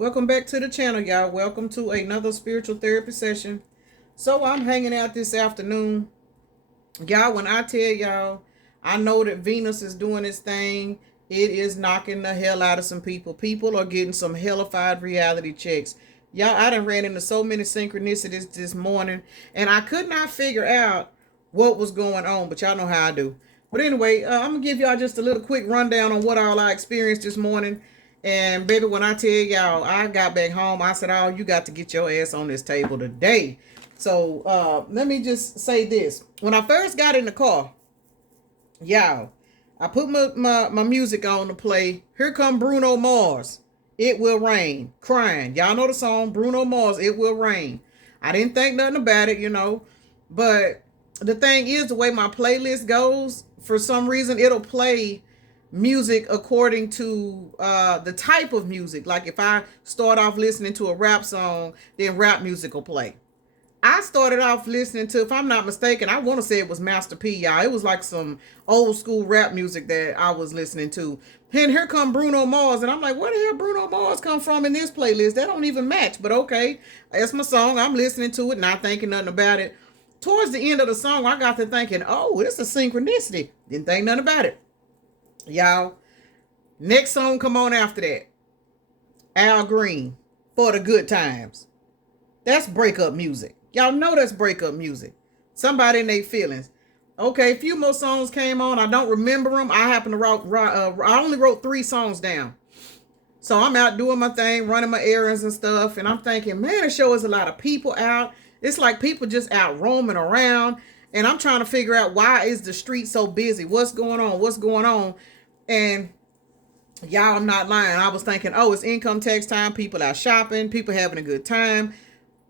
Welcome back to the channel, y'all. Welcome to another spiritual therapy session. So I'm hanging out this afternoon. Y'all, when I tell y'all, I know that Venus is doing its thing. It is knocking the hell out of some people. People are getting some hellified reality checks. Y'all, I done ran into so many synchronicities this morning, and I could not figure out what was going on, but y'all know how I do. But anyway, I'm going to give y'all just a little quick rundown on what all I experienced this morning. And baby, when I tell y'all, I got back home, I said, oh, you got to get your ass on this table today. So let me just say this. When I first got in the car, y'all, I put my music on to play. Here come Bruno Mars. It Will Rain. Crying. Y'all know the song, Bruno Mars, It Will Rain. I didn't think nothing about it, But the thing is, the way my playlist goes, for some reason, it'll play music according to the type of music. Like if I start off listening to a rap song, then rap music will play. I started off listening to, if I'm not mistaken, I want to say it was Master P, y'all. It was like some old school rap music that I was listening to. And here come Bruno Mars, and I'm like, where the hell Bruno Mars come from in this playlist? That don't even match, but okay. That's my song. I'm listening to it, not thinking nothing about it. Towards the end of the song, I got to thinking, oh, it's a synchronicity. Didn't think nothing about it. Y'all, next song come on after that. Al Green, For the Good Times. That's breakup music. Y'all know that's breakup music. Somebody in their feelings. Okay, a few more songs came on. I don't remember them. I happen to I only wrote 3 songs down. So I'm out doing my thing, running my errands and stuff. And I'm thinking, man, it sure is a lot of people out. It's like people just out roaming around. And I'm trying to figure out, why is the street so busy? What's going on? What's going on? And y'all, I'm not lying. I was thinking, oh, it's income tax time. People out shopping. People having a good time.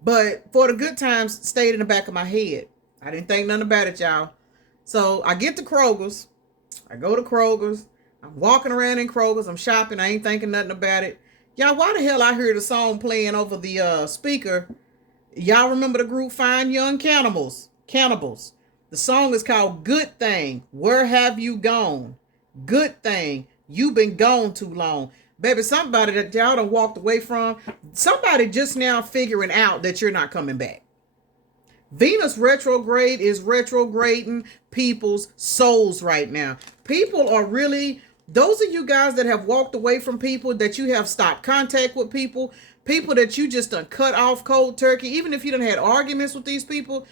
But For the Good Times stayed in the back of my head. I didn't think nothing about it, y'all. So I get to Kroger's. I go to Kroger's. I'm walking around in Kroger's. I'm shopping. I ain't thinking nothing about it. Y'all, why the hell I hear the song playing over the speaker? Y'all remember the group Fine Young Cannibals? Cannibals. The song is called Good Thing. Where have you gone? Good thing. You've been gone too long. Baby, somebody that y'all done walked away from, somebody just now figuring out that you're not coming back. Venus retrograde is retrograding people's souls right now. People are really, those of you guys that have walked away from people, that you have stopped contact with people that you just done cut off cold turkey, even if you done had arguments with these people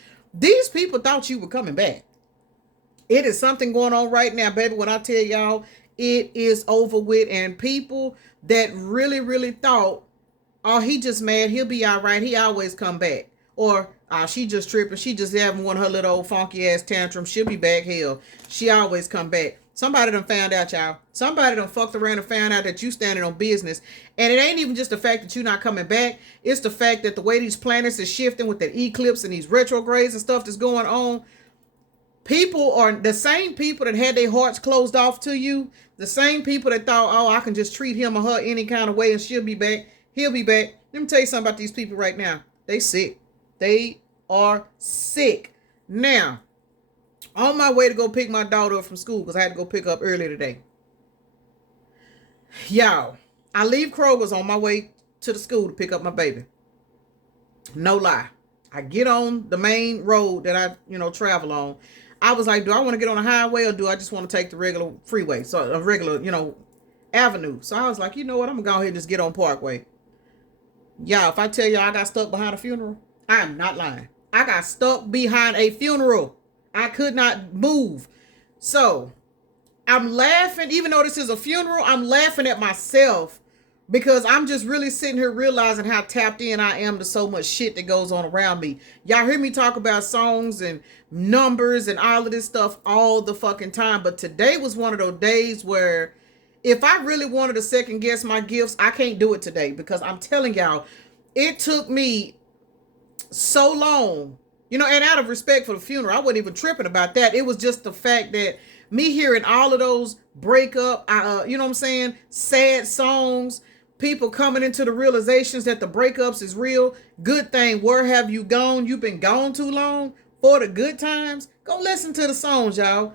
thought you were coming back. It is something going on right now, baby. When I tell y'all, it is over with. And people that really, really thought, oh, he just mad, he'll be all right, he always come back. Or, she just tripping, she just having one of her little old funky ass tantrum, she'll be back, hell, she always come back. Somebody done found out, y'all. Somebody done fucked around and found out that you standing on business. And it ain't even just the fact that you're not coming back. It's the fact that the way these planets is shifting with the eclipse and these retrogrades and stuff that's going on. People are the same people that had their hearts closed off to you. The same people that thought, oh, I can just treat him or her any kind of way and she'll be back. He'll be back. Let me tell you something about these people right now. They sick. They are sick. Now, on my way to go pick my daughter up from school, because I had to go pick up early today. Y'all, I leave Kroger's on my way to the school to pick up my baby. No lie. I get on the main road that I, travel on. I was like, do I want to get on a highway or do I just want to take the regular freeway? So a regular, avenue. So I was like, you know what? I'm going to go ahead and just get on Parkway. Y'all, if I tell y'all I got stuck behind a funeral, I am not lying. I got stuck behind a funeral. I could not move. So I'm laughing, even though this is a funeral, I'm laughing at myself because I'm just really sitting here realizing how tapped in I am to so much shit that goes on around me. Y'all hear me talk about songs and numbers and all of this stuff all the fucking time. But today was one of those days where if I really wanted to second guess my gifts, I can't do it today because I'm telling y'all, it took me so long, and out of respect for the funeral, I wasn't even tripping about that. It was just the fact that me hearing all of those breakup, sad songs, people coming into the realizations that the breakups is real. Good thing, where have you gone? You've been gone too long. For the Good Times. Go listen to the songs, y'all.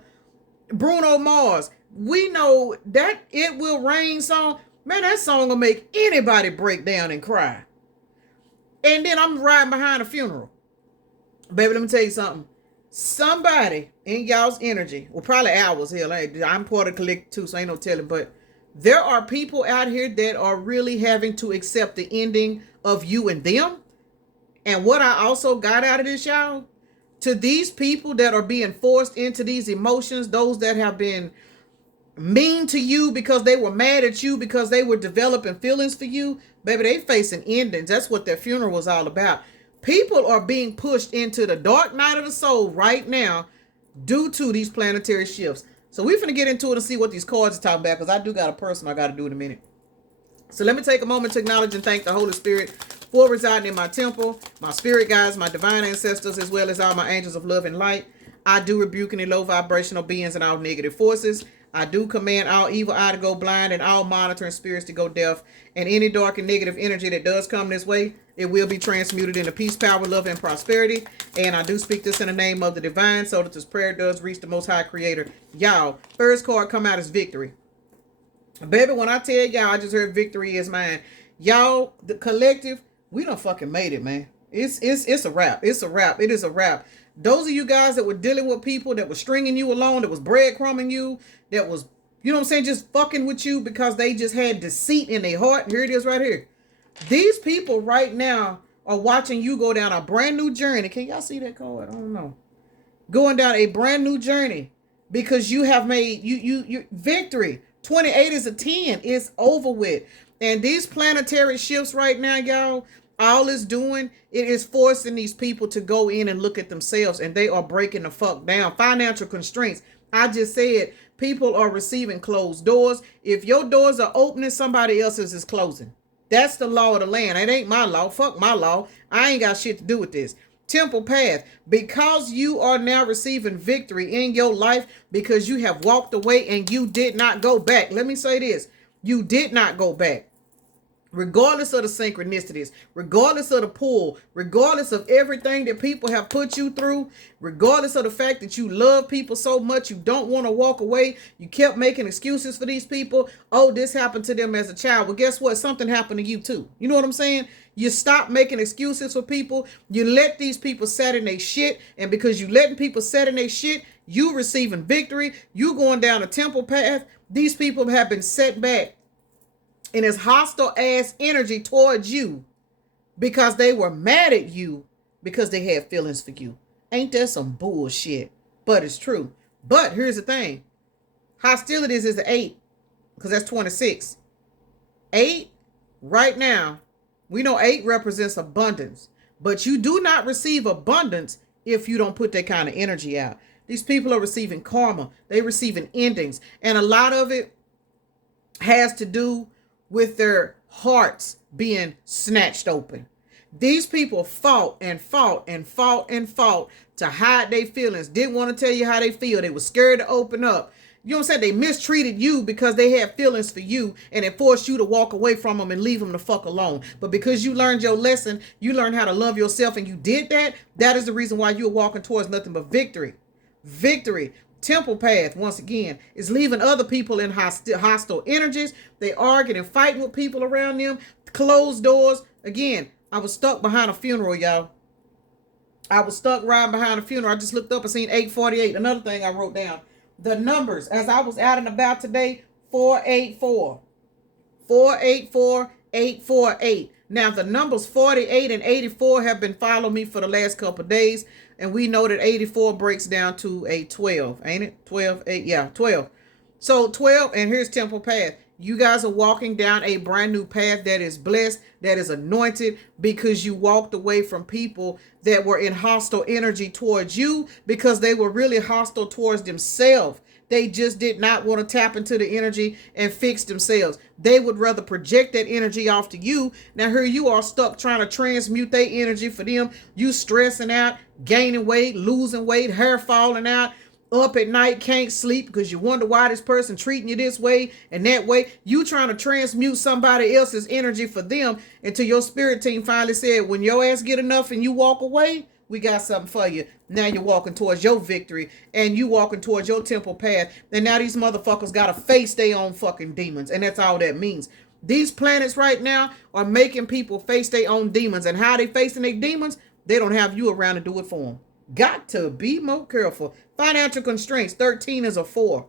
Bruno Mars. We know that It Will Rain song. Man, that song will make anybody break down and cry. And then I'm riding behind a funeral. Baby, let me tell you something. Somebody in y'all's energy, well, probably ours here. Like, I'm part of the collective too, so ain't no telling. But there are people out here that are really having to accept the ending of you and them. And what I also got out of this, y'all, to these people that are being forced into these emotions, those that have been mean to you because they were mad at you because they were developing feelings for you, baby, they facing endings. That's what their funeral was all about. People are being pushed into the dark night of the soul right now due to these planetary shifts. So we're finna get into it and see what these cards are talking about, because I do got a person I got to do in a minute. So let me take a moment to acknowledge and thank the Holy Spirit for residing in my temple, my spirit guides, my divine ancestors, as well as all my angels of love and light. I do rebuke any low vibrational beings and all negative forces. I do command all evil eye to go blind and all monitoring spirits to go deaf. And any dark and negative energy that does come this way, it will be transmuted into peace, power, love, and prosperity. And I do speak this in the name of the divine so that this prayer does reach the most high creator. Y'all, first card come out as victory. Baby, when I tell y'all, I just heard victory is mine. Y'all, the collective, we done fucking made it, man. It's a wrap. It's a wrap. It is a wrap. Those of you guys that were dealing with people that were stringing you along, that was breadcrumbing you, that was, you know what I'm saying, just fucking with you because they just had deceit in their heart. Here it is right here. These people right now are watching you go down a brand new journey. Can y'all see that card? I don't know. Going down a brand new journey because you have made you victory. 28 is a 10. It's over with. And these planetary shifts right now, y'all, all it's doing, it is forcing these people to go in and look at themselves, and they are breaking the fuck down. Financial constraints. I just said people are receiving closed doors. If your doors are opening, somebody else's is closing. That's the law of the land. It ain't my law. Fuck my law. I ain't got shit to do with this. Temple path. Because you are now receiving victory in your life because you have walked away and you did not go back. Let me say this. You did not go back. Regardless of the synchronicities, regardless of the pull, regardless of everything that people have put you through, regardless of the fact that you love people so much you don't want to walk away, you kept making excuses for these people. Oh, this happened to them as a child. Well, guess what? Something happened to you too. You know what I'm saying? You stop making excuses for people. You let these people set in their shit. And because you letting people set in their shit, you receiving victory. You going down a temple path. These people have been set back in his hostile ass energy towards you because they were mad at you because they had feelings for you. Ain't that some bullshit? But it's true. But here's the thing. Hostilities is the 8 because that's 26. 8 right now, we know 8 represents abundance, but you do not receive abundance if you don't put that kind of energy out. These people are receiving karma. They're receiving endings. And a lot of it has to do with their hearts being snatched open. These people fought and fought and fought and fought to hide their feelings. Didn't want to tell you how they feel. They were scared to open up. You know what I'm saying? They mistreated you because they had feelings for you and it forced you to walk away from them and leave them the fuck alone. But because you learned your lesson, you learned how to love yourself and you did that, that is the reason why you're walking towards nothing but victory. Victory. Temple path, once again, is leaving other people in hostile energies. They arguing and fighting with people around them. Closed doors. Again, I was stuck behind a funeral, y'all. I was stuck riding behind a funeral. I just looked up and seen 848. Another thing I wrote down. The numbers, as I was out and about today, 484. 484, 848. Now, the numbers 48 and 84 have been following me for the last couple of days. And we know that 84 breaks down to a 12, ain't it? 12, 8, yeah, 12. So 12, and here's Temple Path. You guys are walking down a brand new path that is blessed, that is anointed, because you walked away from people that were in hostile energy towards you because they were really hostile towards themselves. They just did not want to tap into the energy and fix themselves. They would rather project that energy off to you. Now here you are stuck trying to transmute their energy for them. You stressing out, gaining weight, losing weight, hair falling out, up at night, can't sleep because you wonder why this person treating you this way and that way. You trying to transmute somebody else's energy for them until your spirit team finally said, when your ass get enough and you walk away, we got something for you. Now you're walking towards your victory and you walking towards your temple path. And now these motherfuckers got to face their own fucking demons. And that's all that means. These planets right now are making people face their own demons. And how they facing their demons? They don't have you around to do it for them. Got to be more careful. Financial constraints. 13 is a 4.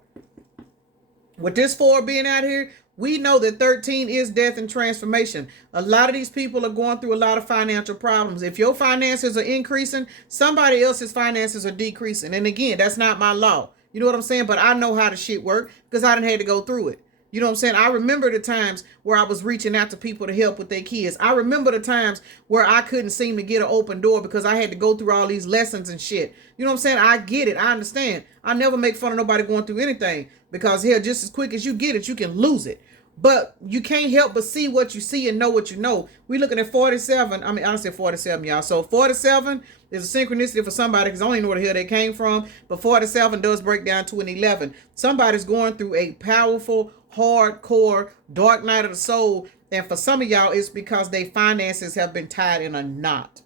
With this 4 being out here, we know that 13 is death and transformation. A lot of these people are going through a lot of financial problems. If your finances are increasing, somebody else's finances are decreasing. And again, that's not my law. You know what I'm saying? But I know how the shit work because I done had to go through it. You know what I'm saying? I remember the times where I was reaching out to people to help with their kids. I remember the times where I couldn't seem to get an open door because I had to go through all these lessons and shit. You know what I'm saying? I get it. I understand. I never make fun of nobody going through anything because hell, just as quick as you get it, you can lose it. But you can't help but see what you see and know what you know. We're looking at 47. I said 47, y'all. So 47 is a synchronicity for somebody because I don't even know where the hell they came from. But 47 does break down to an 11. Somebody's going through a powerful, hardcore, dark night of the soul. And for some of y'all, it's because their finances have been tied in a knot.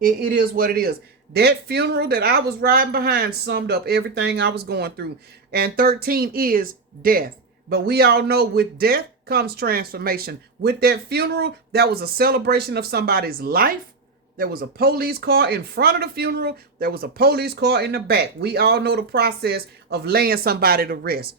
It is what it is. That funeral that I was riding behind summed up everything I was going through. And 13 is death. But we all know with death comes transformation. With that funeral, that was a celebration of somebody's life. There was a police car in front of the funeral. There was a police car in the back. We all know the process of laying somebody to rest.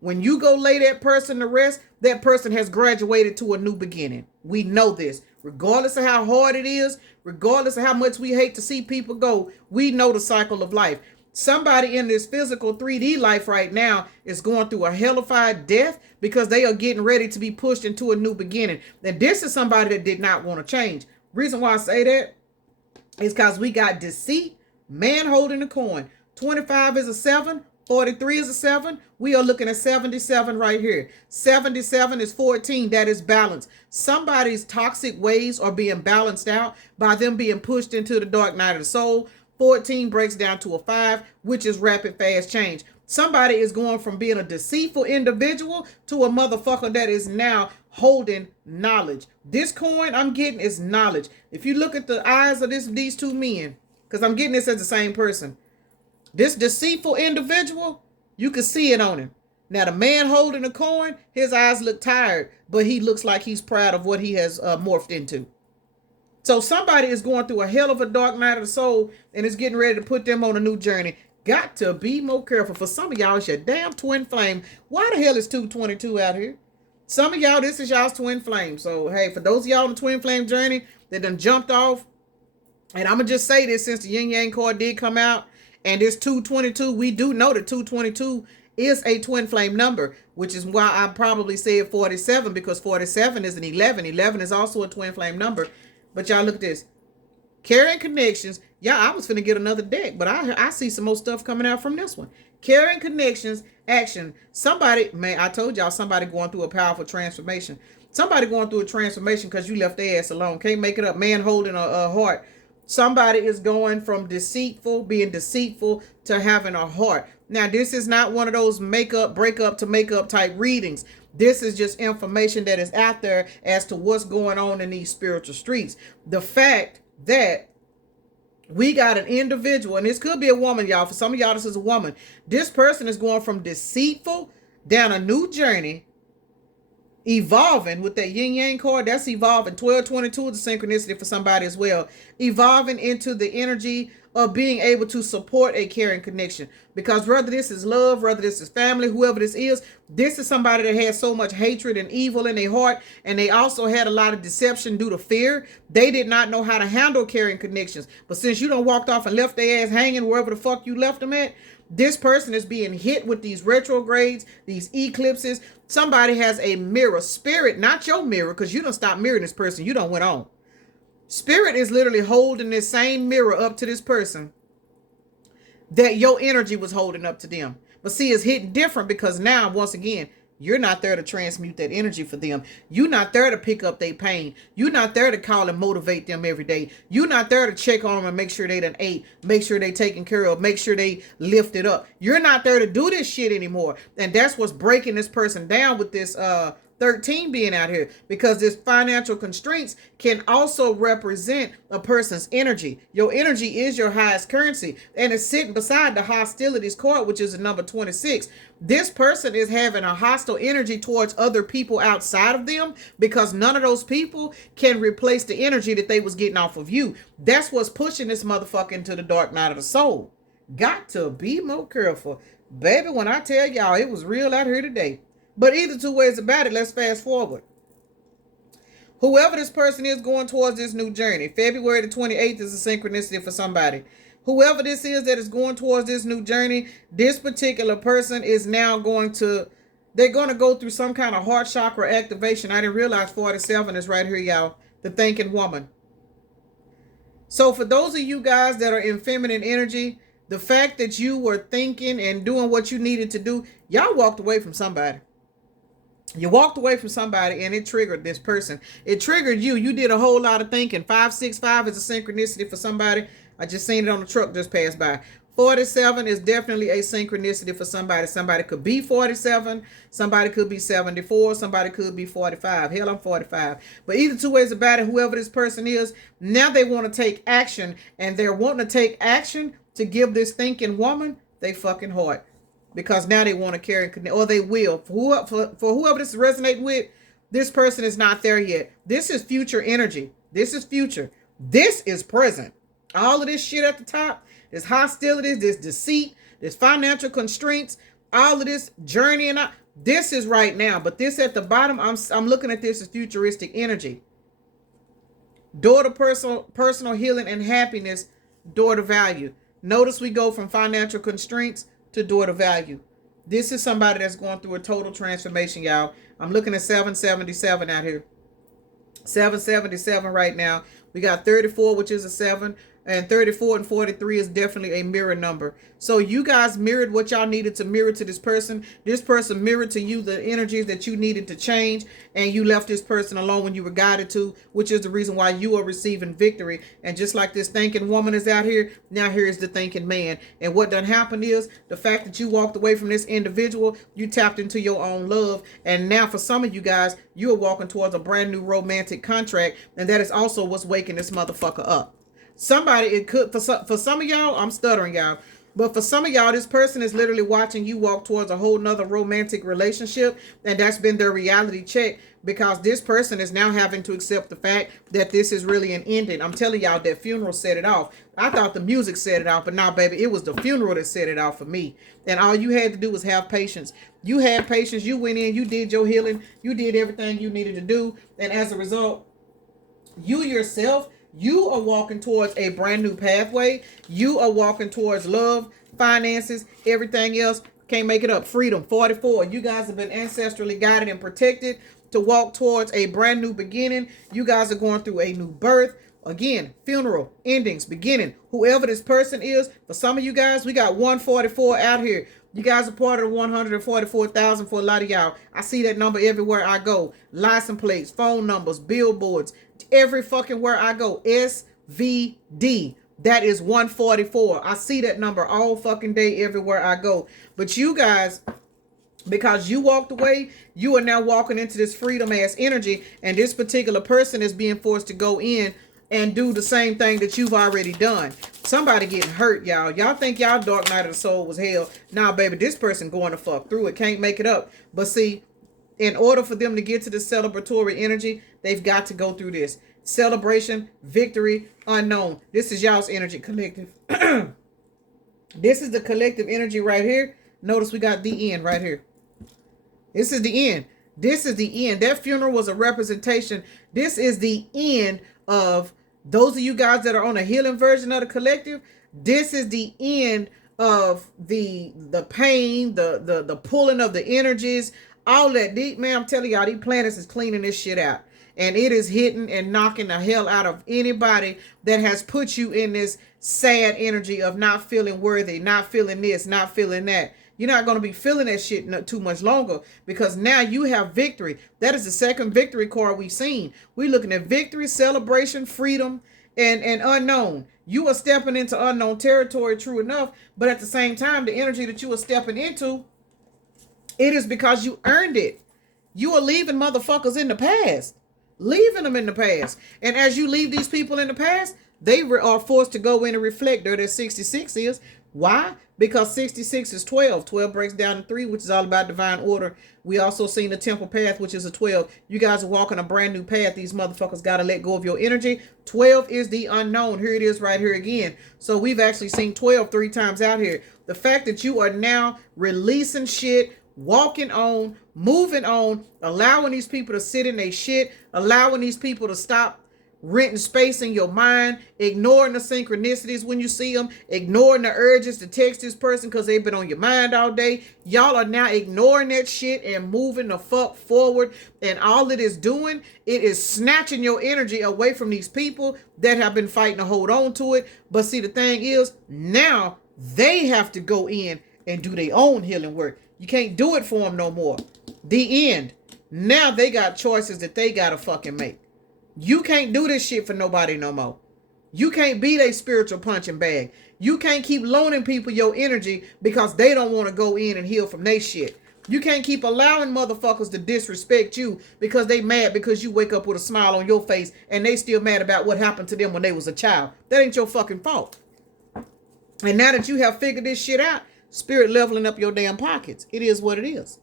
When you go lay that person to rest, that person has graduated to a new beginning. We know this. Regardless of how hard it is, regardless of how much we hate to see people go, we know the cycle of life. Somebody in this physical 3D life right now is going through a hellified death because they are getting ready to be pushed into a new beginning. And this is somebody that did not want to change. Reason why I say that is because we got deceit, man holding the coin. 25 is a 7, 43 is a 7. We are looking at 77 right here. 77 is 14. That is balance. Somebody's toxic ways are being balanced out by them being pushed into the dark night of the soul. 14 breaks down to a 5, which is rapid, fast change. Somebody is going from being a deceitful individual to a motherfucker that is now holding knowledge. This coin I'm getting is knowledge. If you look at the eyes of these two men, because I'm getting this as the same person. This deceitful individual, you can see it on him. Now, the man holding the coin, his eyes look tired, but he looks like he's proud of what he has morphed into. So somebody is going through a hell of a dark night of the soul and is getting ready to put them on a new journey. Got to be more careful. For some of y'all, it's your damn twin flame. Why the hell is 222 out here? Some of y'all, this is y'all's twin flame. So, hey, for those of y'all on the twin flame journey that done jumped off, and I'm going to just say this since the yin yang card did come out, and this 222, we do know that 222 is a twin flame number, which is why I probably said 47, because 47 is an 11. 11 is also a twin flame number. But y'all look at this. Carrying connections. Yeah, I was finna get another deck, but I see some more stuff coming out from this one. Carrying connections, action. Somebody, man, I told y'all somebody going through a powerful transformation. Somebody going through a transformation because you left their ass alone. Can't make it up. Man holding a heart. Somebody is going from being deceitful to having a heart. Now, this is not one of those break up to make up type readings. This is just information that is out there as to what's going on in these spiritual streets. The fact that we got an individual, and this could be a woman, y'all. For some of y'all, this is a woman. This person is going from deceitful down a new journey, evolving with that yin yang card. That's evolving. 1222 is a synchronicity for somebody as well. Evolving into the energy of being able to support a caring connection. Because whether this is love, whether this is family, whoever this is somebody that has so much hatred and evil in their heart, and they also had a lot of deception due to fear. They did not know how to handle caring connections. But since you done walked off and left their ass hanging wherever the fuck you left them at, this person is being hit with these retrogrades, these eclipses. Somebody has a mirror. Spirit, not your mirror, because you don't stop mirroring this person. You don't went on. Spirit is literally holding this same mirror up to this person that your energy was holding up to them. But see, it's hitting different because now, once again, you're not there to transmute that energy for them. You're not there to pick up their pain. You're not there to call and motivate them every day. You're not there to check on them and make sure they done ate, make sure they taken care of, make sure they lifted up. You're not there to do this shit anymore. And that's what's breaking this person down with this 13 being out here, because this financial constraints can also represent a person's energy. Your energy is your highest currency, and it's sitting beside the hostilities card, which is the number 26. This person is having a hostile energy towards other people outside of them, because none of those people can replace the energy that they was getting off of you. That's what's pushing this motherfucker into the dark night of the soul. Got to be more careful. Baby, when I tell y'all, it was real out here today. But either two ways about it, let's fast forward. Whoever this person is going towards this new journey, February the 28th is a synchronicity for somebody. Whoever this is that is going towards this new journey, this particular person is now they're going to go through some kind of heart chakra activation. I didn't realize 47 is right here, y'all. The thinking woman. So for those of you guys that are in feminine energy, the fact that you were thinking and doing what you needed to do, y'all walked away from somebody. You walked away from somebody and it triggered this person. It triggered you. You did a whole lot of thinking. 565 is a synchronicity for somebody. I just seen it on the truck just passed by. 47 is definitely a synchronicity for somebody. Somebody could be 47. Somebody could be 74. Somebody could be 45. Hell, I'm 45. But either two ways about it, whoever this person is, now they want to take action. And they're wanting to take action to give this thinking woman they fucking heart. Because now they want to carry and connect, or they will. For whoever this is resonating with, this person is not there yet. This is future energy. This is future. This is present. All of this shit at the top, this hostilities, this deceit, this financial constraints, all of this journey, and this is right now. But this at the bottom, I'm looking at this as futuristic energy. Door to personal healing and happiness, door to value. Notice we go from financial constraints to door to value. This is somebody that's going through a total transformation, y'all. I'm looking at 777 out here. 777 right now. We got 34, which is a 7. And 34 and 43 is definitely a mirror number. So you guys mirrored what y'all needed to mirror to this person. This person mirrored to you the energies that you needed to change. And you left this person alone when you were guided to, which is the reason why you are receiving victory. And just like this thinking woman is out here, now here is the thinking man. And what done happened is the fact that you walked away from this individual, you tapped into your own love. And now for some of you guys, you are walking towards a brand new romantic contract. And that is also what's waking this motherfucker up. Somebody, it could, for some of y'all, I'm stuttering, y'all. But for some of y'all, this person is literally watching you walk towards a whole nother romantic relationship. And that's been their reality check, because this person is now having to accept the fact that this is really an ending. I'm telling y'all, that funeral set it off. I thought the music set it off, but nah, baby, it was the funeral that set it off for me. And all you had to do was have patience. You had patience. You went in, you did your healing. You did everything you needed to do. And as a result, you yourself, you are walking towards a brand new pathway. You are walking towards love, finances, everything else. Can't make it up. Freedom. 44. You guys have been ancestrally guided and protected to walk towards a brand new beginning. You guys are going through a new birth. Again, funeral, endings, beginning. Whoever this person is, for some of you guys, we got 144 out here. You guys are part of the 144,000 for a lot of y'all. I see that number everywhere I go. License plates, phone numbers, billboards, every fucking where I go. SVD. That is 144. I see that number all fucking day everywhere I go. But you guys, because you walked away, you are now walking into this freedom ass energy, and this particular person is being forced to go in and do the same thing that you've already done. Somebody getting hurt, y'all. Y'all think y'all dark night of the soul was hell. Nah, baby, this person going to fuck through it. Can't make it up. But see, in order for them to get to the celebratory energy, they've got to go through this. Celebration, victory, unknown. This is y'all's energy collective. This is the collective energy right here. Notice we got the end right here. This is the end. This is the end. That funeral was a representation. This is the end of those of you guys that are on a healing version of the collective. This is the end of the pain, the pulling of the energies, all that. Man, I'm telling y'all, these planets is cleaning this shit out. And it is hitting and knocking the hell out of anybody that has put you in this sad energy of not feeling worthy, not feeling this, not feeling that. You're not going to be feeling that shit too much longer, because now you have victory. That is the second victory card we've seen. We're looking at victory, celebration, freedom, and unknown. You are stepping into unknown territory, true enough, but at the same time, the energy that you are stepping into, it is because you earned it. You are leaving motherfuckers in the past. Leaving them in the past. And as you leave these people in the past, they are forced to go in and reflect where their 66 is. Why? Because 66 is 12. 12 breaks down to 3, which is all about divine order. We also seen the temple path, which is a 12. You guys are walking a brand new path. These motherfuckers got to let go of your energy. 12 is the unknown. Here it is right here again. So we've actually seen 12 3 times out here. The fact that you are now releasing shit, walking on, moving on, allowing these people to sit in their shit, allowing these people to stop renting space in your mind, ignoring the synchronicities when you see them, ignoring the urges to text this person because they've been on your mind all day. Y'all are now ignoring that shit and moving the fuck forward. And all it is doing, it is snatching your energy away from these people that have been fighting to hold on to it. But see, the thing is, now they have to go in and do their own healing work. You can't do it for them no more. The end. Now they got choices that they gotta fucking make. You can't do this shit for nobody no more. You can't be their spiritual punching bag. You can't keep loaning people your energy because they don't want to go in and heal from their shit. You can't keep allowing motherfuckers to disrespect you because they mad because you wake up with a smile on your face and they still mad about what happened to them when they was a child. That ain't your fucking fault. And now that you have figured this shit out, spirit leveling up your damn pockets. It is what it is.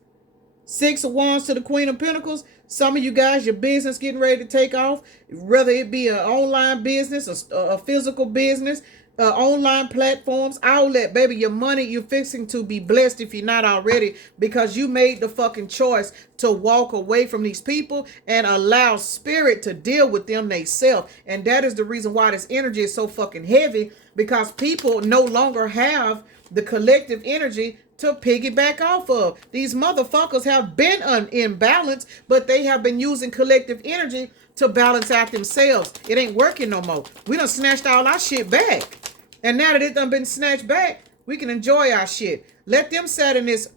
6 of Wands to the Queen of Pentacles. Some of you guys, your business getting ready to take off. Whether it be an online business, a physical business, online platforms, outlet, baby, your money, you're fixing to be blessed if you're not already, because you made the fucking choice to walk away from these people and allow spirit to deal with them themselves. And that is the reason why this energy is so fucking heavy, because people no longer have the collective energy to piggyback off of. These motherfuckers have been imbalanced, but they have been using collective energy to balance out themselves. It ain't working no more. We done snatched all our shit back. And now that it done been snatched back, we can enjoy our shit. Let them sit in this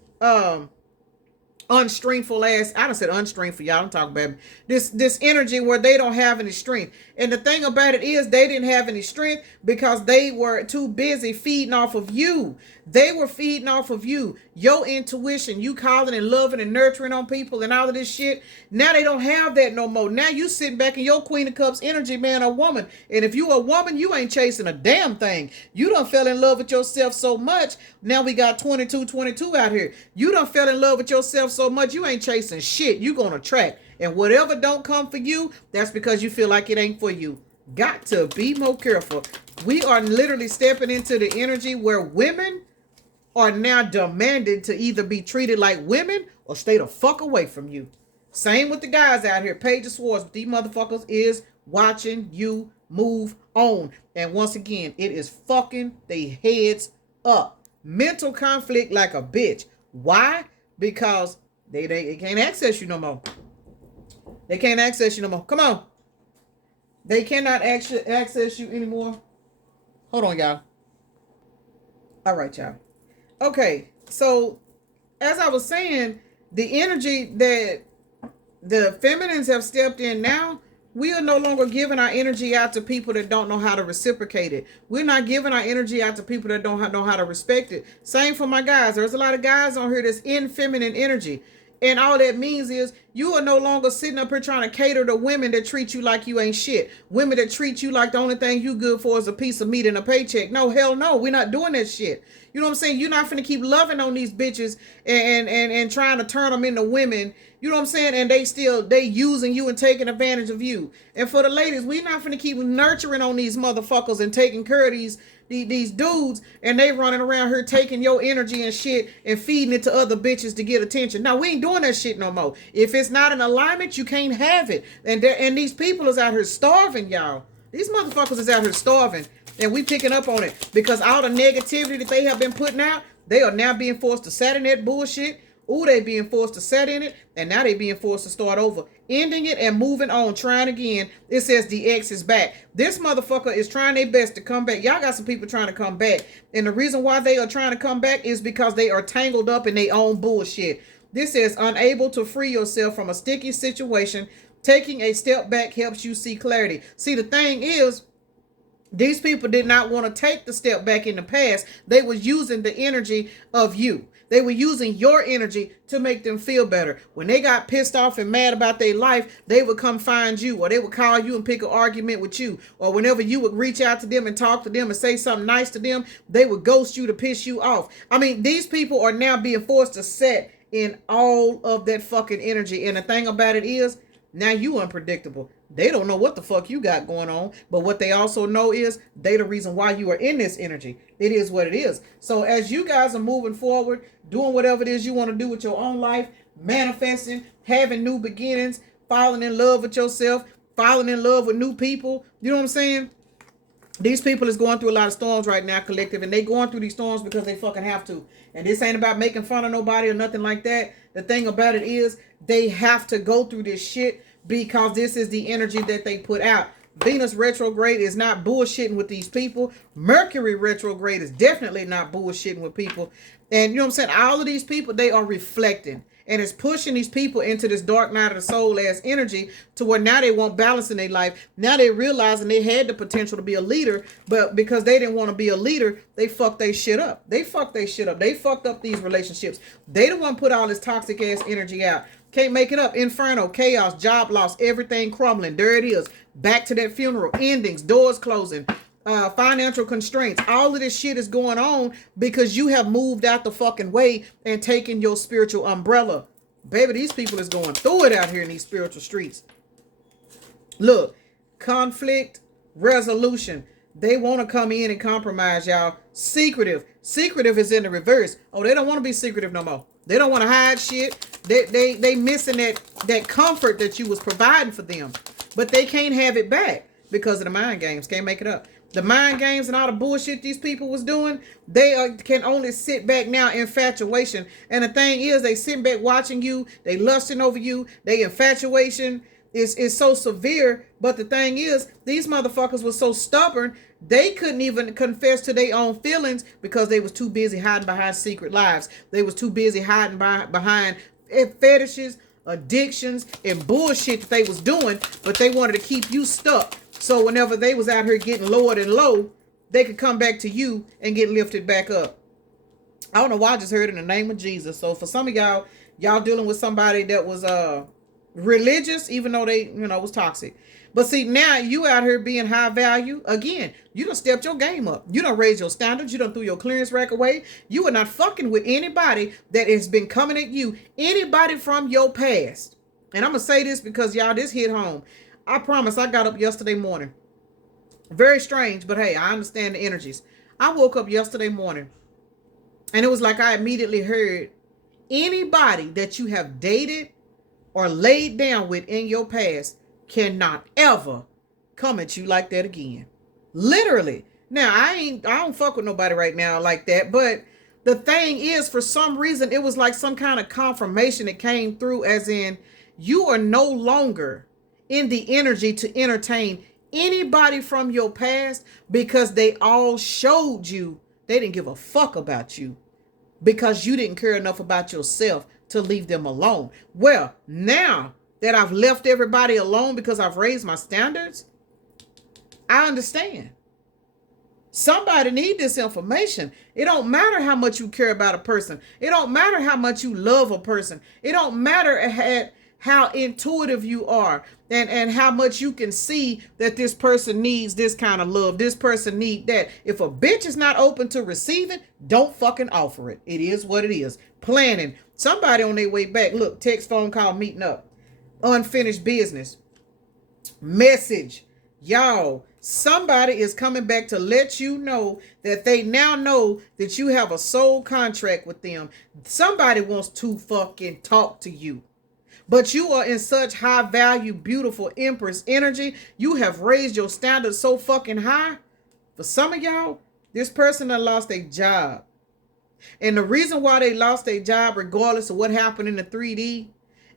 unstrengthful ass. I done said unstrengthful, y'all. I'm talking about this energy where they don't have any strength. And the thing about it is they didn't have any strength because they were too busy feeding off of you. They were feeding off of you, your intuition, you calling and loving and nurturing on people and all of this shit. Now they don't have that no more. Now you sitting back in your Queen of Cups energy, man, or woman. And if you a woman, you ain't chasing a damn thing. You done fell in love with yourself so much. Now we got 22 out here. You done fell in love with yourself so much, you ain't chasing shit. You gonna attract. And whatever don't come for you, that's because you feel like it ain't for you. Got to be more careful. We are literally stepping into the energy where women are now demanded to either be treated like women or stay the fuck away from you. Same with the guys out here. Page of Swords. These motherfuckers is watching you move on. And once again, it is fucking their heads up. Mental conflict like a bitch. Why? Because they can't access you no more. They can't access you no more. Come on. They cannot access you anymore. Hold on, y'all. All right, y'all. Okay, so as I was saying, the energy that the feminines have stepped in now, we are no longer giving our energy out to people that don't know how to reciprocate it. We're not giving our energy out to people that don't know how to respect it. Same for my guys. There's a lot of guys on here that's in feminine energy. And all that means is you are no longer sitting up here trying to cater to women that treat you like you ain't shit. Women that treat you like the only thing you good for is a piece of meat and a paycheck. No, hell no. We're not doing that shit. You know what I'm saying? You're not finna keep loving on these bitches and trying to turn them into women. You know what I'm saying? And they using you and taking advantage of you. And for the ladies, we're not finna keep nurturing on these motherfuckers and taking care of these dudes, and they running around here taking your energy and shit and feeding it to other bitches to get attention. Now, we ain't doing that shit no more. If it's not in alignment, you can't have it. And these people is out here starving, y'all. These motherfuckers is out here starving. And we picking up on it because all the negativity that they have been putting out, they are now being forced to set in that bullshit. Ooh, they being forced to set in it, and now they being forced to start over. Ending it and moving on, trying again. It says the ex is back. This motherfucker is trying their best to come back. Y'all got some people trying to come back. And the reason why they are trying to come back is because they are tangled up in their own bullshit. This says unable to free yourself from a sticky situation. Taking a step back helps you see clarity. See, the thing is, these people did not want to take the step back in the past. They was using the energy of you. They were using your energy to make them feel better. When they got pissed off and mad about their life, they would come find you, or they would call you and pick an argument with you. Or whenever you would reach out to them and talk to them and say something nice to them, they would ghost you to piss you off. I mean, these people are now being forced to set in all of that fucking energy. And the thing about it is, now you unpredictable. They don't know what the fuck you got going on, but what they also know is they the reason why you are in this energy. It is what it is. So as you guys are moving forward, doing whatever it is you want to do with your own life, manifesting, having new beginnings, falling in love with yourself, falling in love with new people, you know what I'm saying? These people is going through a lot of storms right now, collective, and they going through these storms because they fucking have to. And this ain't about making fun of nobody or nothing like that. The thing about it is they have to go through this shit because this is the energy that they put out. Venus retrograde is not bullshitting with these people. Mercury retrograde is definitely not bullshitting with people. And you know what I'm saying? All of these people, they are reflecting. And it's pushing these people into this dark night of the soul ass energy to where now they want balance in their life. Now they realizing they had the potential to be a leader, but because they didn't want to be a leader, they fucked their shit up. They fucked their shit up. They fucked up these relationships. They the one put all this toxic ass energy out. Can't make it up. Inferno, chaos, job loss, everything crumbling. There it is. Back to that funeral. Endings, doors closing. Financial constraints. All of this shit is going on because you have moved out the fucking way and taken your spiritual umbrella. Baby, these people is going through it out here in these spiritual streets. Look, conflict resolution. They want to come in and compromise, y'all. Secretive. Secretive is in the reverse. Oh, they don't want to be secretive no more. They don't want to hide shit. They missing that comfort that you was providing for them. But they can't have it back because of the mind games. Can't make it up. The mind games and all the bullshit these people was doing, they can only sit back now in infatuation. And the thing is, they sitting back watching you. They lusting over you. They infatuation is so severe. But the thing is, these motherfuckers were so stubborn, they couldn't even confess to their own feelings because they was too busy hiding behind secret lives. They was too busy hiding behind fetishes, addictions, and bullshit that they was doing. But they wanted to keep you stuck. So whenever they was out here getting lowered and low, they could come back to you and get lifted back up. I don't know why I just heard in the name of Jesus. So for some of y'all dealing with somebody that was religious, even though they, was toxic. But see, now you out here being high value. Again, you done stepped your game up. You done raised your standards. You done threw your clearance rack away. You are not fucking with anybody that has been coming at you. Anybody from your past. And I'm going to say this because y'all, this hit home. I promise I got up yesterday morning. Very strange, but hey, I understand the energies. I woke up yesterday morning and it was like I immediately heard anybody that you have dated or laid down with in your past cannot ever come at you like that again. Literally. Now, I don't fuck with nobody right now like that, but the thing is, for some reason, it was like some kind of confirmation that came through, as in, you are no longer in the energy to entertain anybody from your past because they all showed you they didn't give a fuck about you because you didn't care enough about yourself to leave them alone. Well, now that I've left everybody alone because I've raised my standards, I understand. Somebody need this information. It don't matter how much you care about a person. It don't matter how much you love a person. It don't matter how intuitive you are and how much you can see that this person needs this kind of love. This person need that. If a bitch is not open to receiving, don't fucking offer it. It is what it is. Planning. Somebody on their way back. Look, text, phone call, meeting up. Unfinished business. Message. Y'all, somebody is coming back to let you know that they now know that you have a soul contract with them. Somebody wants to fucking talk to you. But you are in such high value, beautiful Empress energy. You have raised your standards so fucking high. For some of y'all, this person that lost their job. And the reason why they lost their job, regardless of what happened in the 3D,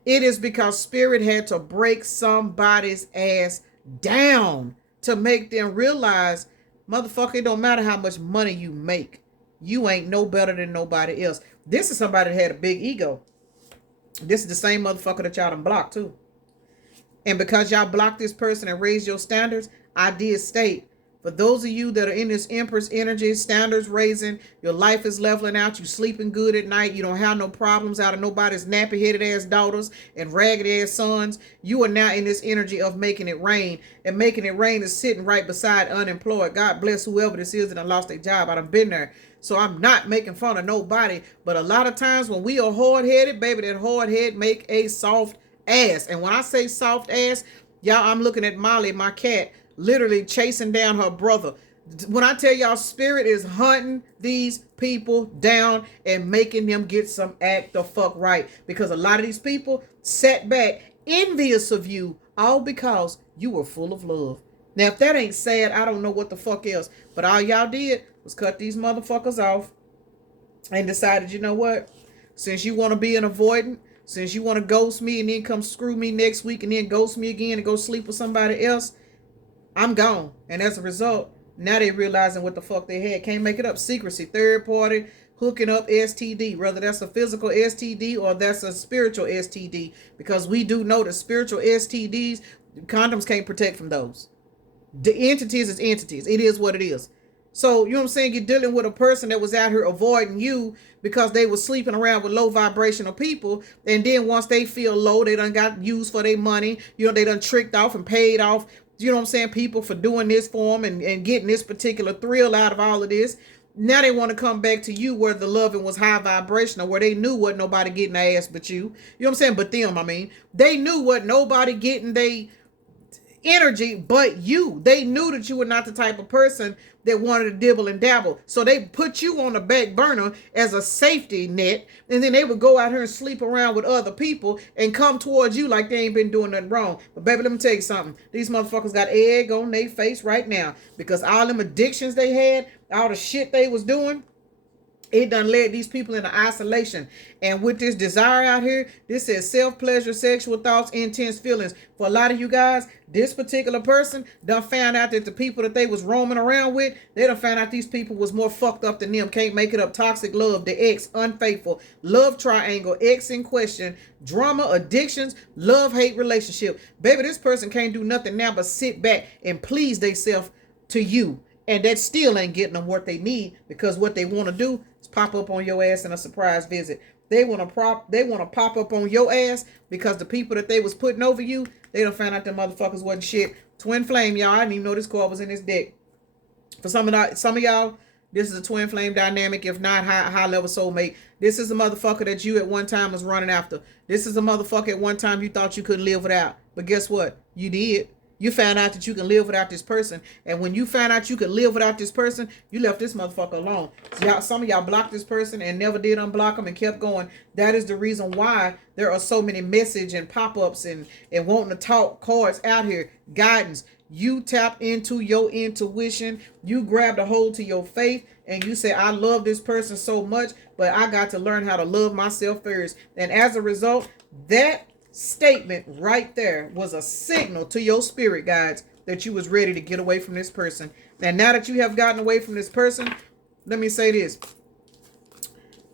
it is because spirit had to break somebody's ass down to make them realize, motherfucker, it don't matter how much money you make. You ain't no better than nobody else. This is somebody that had a big ego. This is the same motherfucker that y'all done blocked too. And because y'all blocked this person and raised your standards, I did state For those of you that are in this Empress energy, standards raising, your life is leveling out, you sleeping good at night, you don't have no problems out of nobody's nappy-headed ass daughters and raggedy ass sons, you are now in this energy of making it rain. And making it rain is sitting right beside unemployed. God bless whoever this is that done lost their job. I done been there. So I'm not making fun of nobody. But a lot of times when we are hard-headed, baby, that hard head make a soft ass. And when I say soft ass, y'all, I'm looking at Molly, my cat, literally chasing down her brother. When I tell y'all, spirit is hunting these people down and making them get some act the fuck right. Because a lot of these people sat back envious of you, all because you were full of love. Now, if that ain't sad, I don't know what the fuck else. But all y'all did was cut these motherfuckers off and decided, you know what? Since you want to be an avoidant, since you want to ghost me and then come screw me next week and then ghost me again and go sleep with somebody else, I'm gone. And as a result, now they realizing what the fuck they had. Can't make it up. Secrecy, third party, hooking up STD. Whether that's a physical STD or that's a spiritual STD. Because we do know that spiritual STDs, condoms can't protect from those. The entities is entities. It is what it is. So, you know what I'm saying? You're dealing with a person that was out here avoiding you because they were sleeping around with low vibrational people. And then once they feel low, they done got used for their money. You know, they done tricked off and paid off, you know what I'm saying, people for doing this for them and getting this particular thrill out of all of this. Now they want to come back to you where the loving was high vibrational, where they knew what nobody getting their ass but you. You know what I'm saying? But them, I mean. They knew what nobody getting they energy but you. They knew that you were not the type of person that wanted to dibble and dabble. So they put you on the back burner as a safety net, and then they would go out here and sleep around with other people and come towards you like they ain't been doing nothing wrong. But baby, let me tell you something. These motherfuckers got egg on their face right now because all them addictions they had, all the shit they was doing, it done led these people into isolation. And with this desire out here, this says self-pleasure, sexual thoughts, intense feelings. For a lot of you guys, this particular person done found out that the people that they was roaming around with, they done found out these people was more fucked up than them. Can't make it up. Toxic love, the ex, unfaithful, love triangle, ex in question, drama, addictions, love-hate relationship. Baby, this person can't do nothing now but sit back and please themselves to you. And that still ain't getting them what they need, because what they want to do is pop up on your ass in a surprise visit. They want to pop up on your ass because the people that they was putting over you, they done found out them motherfuckers wasn't shit. Twin flame, y'all. I didn't even know this card was in this deck. For some of y'all, this is a twin flame dynamic. If not, high level soulmate. This is a motherfucker that you at one time was running after. This is a motherfucker at one time you thought you couldn't live without. But guess what? You did. You found out that you can live without this person. And when you found out you could live without this person, you left this motherfucker alone. So some of y'all blocked this person and never did unblock them and kept going. That is the reason why there are so many message and pop-ups and wanting to talk cards out here. Guidance. You tap into your intuition. You grabbed a hold to your faith and you say, I love this person so much, but I got to learn how to love myself first. And as a result, that statement right there was a signal to your spirit guides that you was ready to get away from this person. And now that you have gotten away from this person, let me say this.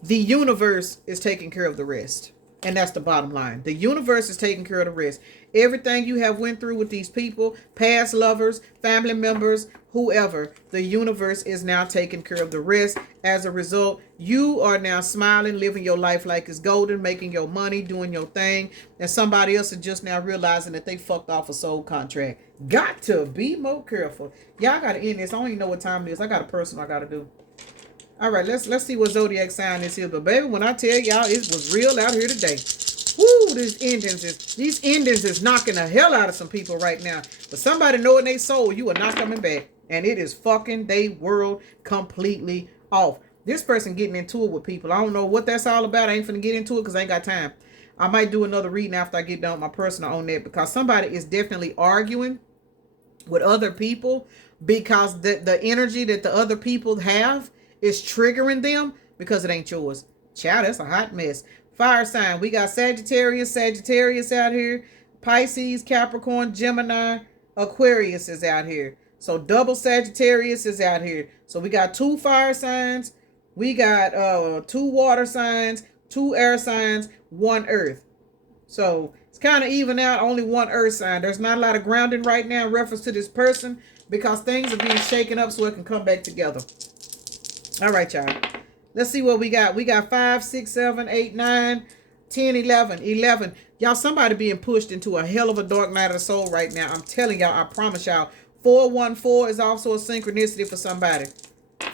The universe is taking care of the rest. And that's the bottom line. The universe is taking care of the rest. Everything you have went through with these people, past lovers, family members, whoever, the universe is now taking care of the rest. As a result, you are now smiling, living your life like it's golden, making your money, doing your thing. And somebody else is just now realizing that they fucked off a soul contract. Got to be more careful. Y'all got to end this. I don't even know what time it is. I got a person I got to do. All right, let's see what zodiac sign this is. But baby, when I tell y'all it was real out here today. Woo, these endings is knocking the hell out of some people right now. But somebody know in their soul you are not coming back. And it is fucking they world completely off. This person getting into it with people. I don't know what that's all about. I ain't finna get into it because I ain't got time. I might do another reading after I get done with my personal on that, because somebody is definitely arguing with other people because the energy that the other people have is triggering them because it ain't yours. Child, that's a hot mess. Fire sign. We got Sagittarius out here. Pisces, Capricorn, Gemini, Aquarius is out here. So double Sagittarius is out here. So we got 2 fire signs. We got 2 water signs, 2 air signs, 1 earth. So It's kind of even out. Only one earth sign. There's not a lot of grounding right now in reference to this person because things are being shaken up so it can come back together. All right, y'all. Let's see what we got. We got 5, 6, 7, 8, 9, 10, 11. 11. Y'all, somebody being pushed into a hell of a dark night of the soul right now. I'm telling y'all, I promise y'all. 414 is also a synchronicity for somebody.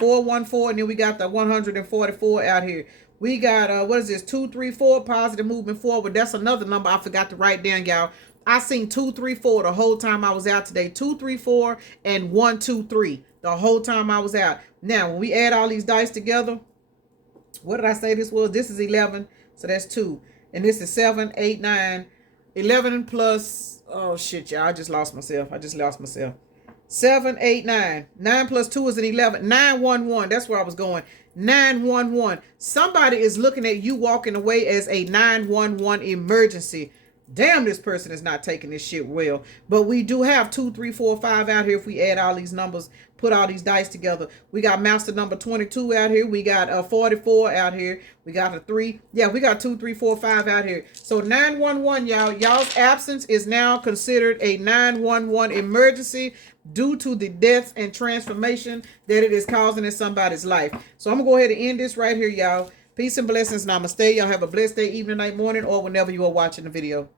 414, and then we got the 144 out here. We got, what is this? 234, positive movement forward. That's another number I forgot to write down, y'all. I seen 234 the whole time I was out today. 234 and 123 the whole time I was out. Now, when we add all these dice together, what did I say this was? This is 11, so that's 2. And this is 7, 8, 9. 11 plus, oh shit, y'all, I just lost myself. 7, 8, 9. 9 plus 2 is an 11. 911. That's where I was going. 911. Somebody is looking at you walking away as a 911 emergency. Damn, this person is not taking this shit well. But we do have 2, 3, 4, 5 out here if we add all these numbers, put all these dice together. We got master number 22 out here. We got 44 out here. We got a 3. Yeah, we got 2, 3, 4, 5 out here. So 911, y'all. Y'all's absence is now considered a 911 emergency due to the deaths and transformation that it is causing in somebody's life. So I'm going to go ahead and end this right here, y'all. Peace and blessings. Namaste. Y'all have a blessed day, evening, night, morning, or whenever you are watching the video.